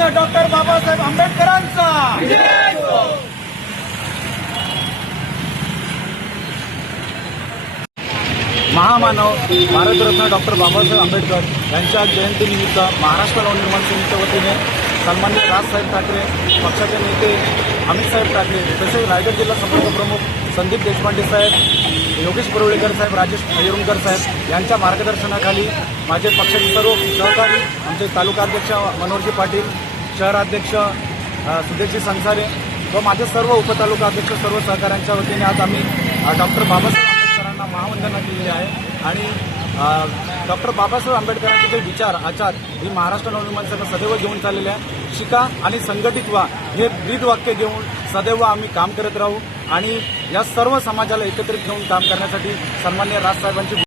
Bharat Ratna doctor Babasaheb आंबेडकरांचा महामानव Bharat Ratna doctor Babasaheb Ambedkar यांच्या जयंतीनिमित्त महाराष्ट्र नवनिर्माण सेनेच्या वतीने सन्माननीय राजसाहेब ठाकरे, पक्षाचे नेते अमितसाहेब ठाकरे, तसेच रायगड जिल्हा संपर्क प्रमुख संदीप देशपांडे साहेब, योगेश परुळेकर साहेब, राजेश अय्यरुंकर साहेब यांच्या मार्गदर्शनाखाली माझे पक्षाचे सर्व सहकारी, आमचे तालुकाध्यक्ष मनोहरजी पाटील, शहराध्यक्ष सुदेशजी संसारे व माझे सर्व उपतालुका अध्यक्ष, सर्व सहकाऱ्यांच्या वतीने आज आम्ही डॉक्टर बाबासाहेब आंबेडकरांना महावंदना केलेली आहे आणि डॉक्टर बाबासाहेब आंबेडकरांचे जे विचार, आचार ही महाराष्ट्र नवनिर्माण सेना सदैव घेऊन चाललेले आहे. शिका आणि संघटित व्हा हे ब्रीद वाक्य घेऊन सदैव आम्ही काम करत राहू आणि या सर्व समाजाला एकत्रित घेऊन काम करण्यासाठी सन्माननीय राजसाहेबांची